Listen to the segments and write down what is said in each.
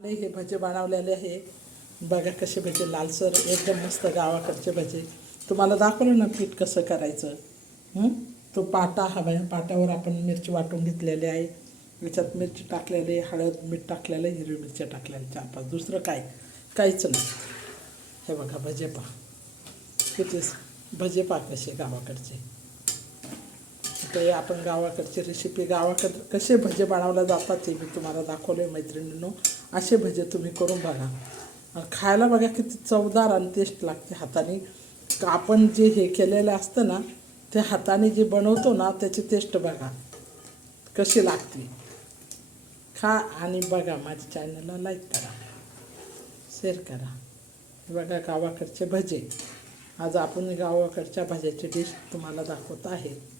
नाही हे भजे बनवलेले आहे. बघा कसे भजे लालसर एकदम मस्त गावाकडचे भजे. तुम्हाला दाखवलं ना पीठ कसं करायचं? तो पाटा हवा आहे पाट्यावर आपण मिरची वाटून घेतलेली आहे. याच्यात मिरची टाकलेली आहे, हळद मीठ टाकलेलं आहे, हिरवी मिरच्या टाकलेल्या चार पाच दुसरं काय? काहीच नाही. हे बघा भजे पा किती भजे पा कसे गावाकडचे. ते आपण गावाकडची रेसिपी गावाकड कसे भजे बनवल्या जातात ते मी तुम्हाला दाखवले मैत्रिणींनो. असे भजे तुम्ही करून बघा. खायला बघा किती चवदार आणि टेस्ट लागते हाताने. का आपण जे हे केलेलं असतं ना ते हाताने जे बनवतो ना त्याची टेस्ट बघा. कशी लागते. खा आणि बघा माझ्या चॅनलला लाईक करा. शेअर करा. बघा गावाकडचे भजे. आज आपण गावाकडच्या भाज्याची डिश तुम्हाला दाखवत आहे.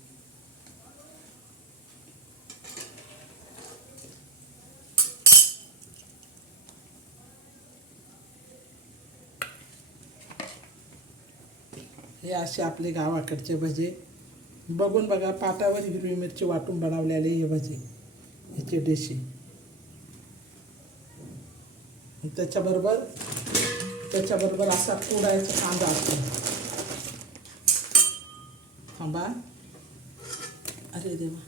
हे असे आपले गावाकडचे भजे. बघून बघा पाटावर हिरवी मिरची वाटून बनवलेले हे भजे ह्याचे डिशी त्याच्याबरोबर त्याच्याबरोबर असा कुडायचा कांदा असतो. थांबा. अरे देवा.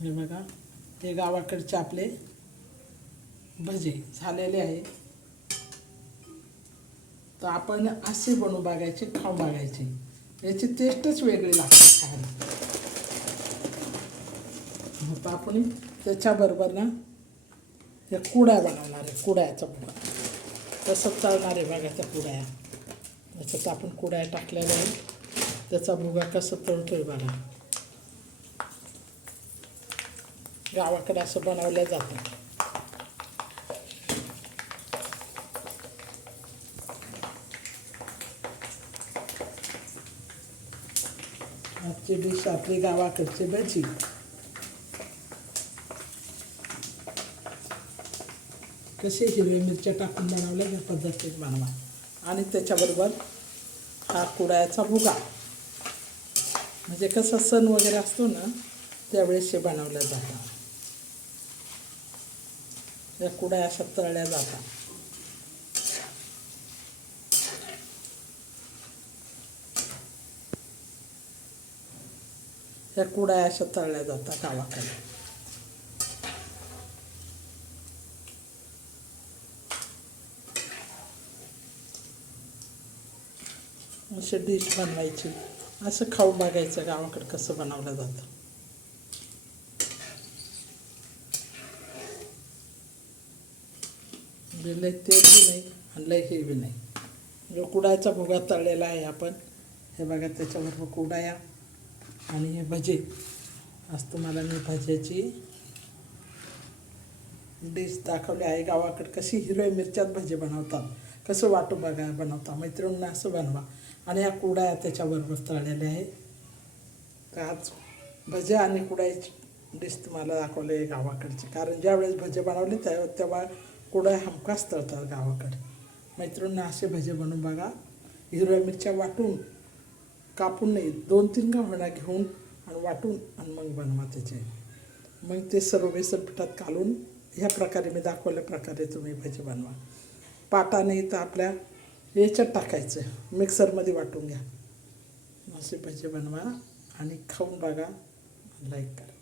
हे बघा हे गावाकडचे आपले भजे झालेले आहे. तर आपण असे बनवू बघायचे खाऊ बघायचे. याची टेस्टच वेगळी लागते खायला. आता आपण त्याच्याबरोबर ना या कुड्या बनवणार आहे कुड्याचा पुडा तसं चालणार आहे बघा त्या कुड्या. त्याच्यात आपण कुड्या टाकलेल्या आहेत. त्याचा भुगा कसं तळतोय बघा. गावाकडे असं बनवलं जातं. आजची डिश आपली गावाकडची भजी. कसे हिरव्या मिरच्या टाकून बनवल्या ह्या पद्धतीत बनवा. आणि त्याच्याबरोबर हा कुडायाचा भुगा. म्हणजे कसं सण वगैरे असतो ना त्यावेळेस हे बनवल्या जातात. या कुड्या अशा तळल्या जातात. या कुडाया अशा तळल्या जातात गावाकडे. अशी डिश बनवायची. असं खाऊ बघायचं गावाकडे कसं बनवलं जातं. म्हणजे लय ते बी नाही आणि लय हे बी नाही. जो कुडायचा भुगा तळलेला आहे आपण हे बघा त्याच्याबरोबर कुडाया आणि हे भजे. आज तुम्हाला मी भज्याची डिश दाखवली आहे. गावाकडे कशी हिरव्या मिरच्यात भजे बनवतात. कसं वाटू बघा बनवता. मैत्रिणींना असं बनवा. आणि या कुड्या त्याच्याबरोबर तळलेल्या आहे तर आज भजे आणि कुडायची डिश तुम्हाला दाखवले आहे गावाकडची. कारण ज्यावेळेस भजे बनवले त्या तेव्हा कुडाय हमखास तळतात गावाकडे. मैत्रिणींना असे भजे बनवून बघा. हिरव्या मिरच्या वाटून कापून नाही दोन तीन गावणा घेऊन आणि वाटून आणि मग बनवा त्याचे. मग ते सर्व बेसन पिठात घालून ह्या प्रकारे मी दाखवल्या प्रकारे तुम्ही भजी बनवा. पाटा नाही तर आपल्या याच्यात टाकायचं. मिक्सरमध्ये वाटून घ्या. असे भजी बनवा आणि खाऊन बघा. लाईक करा.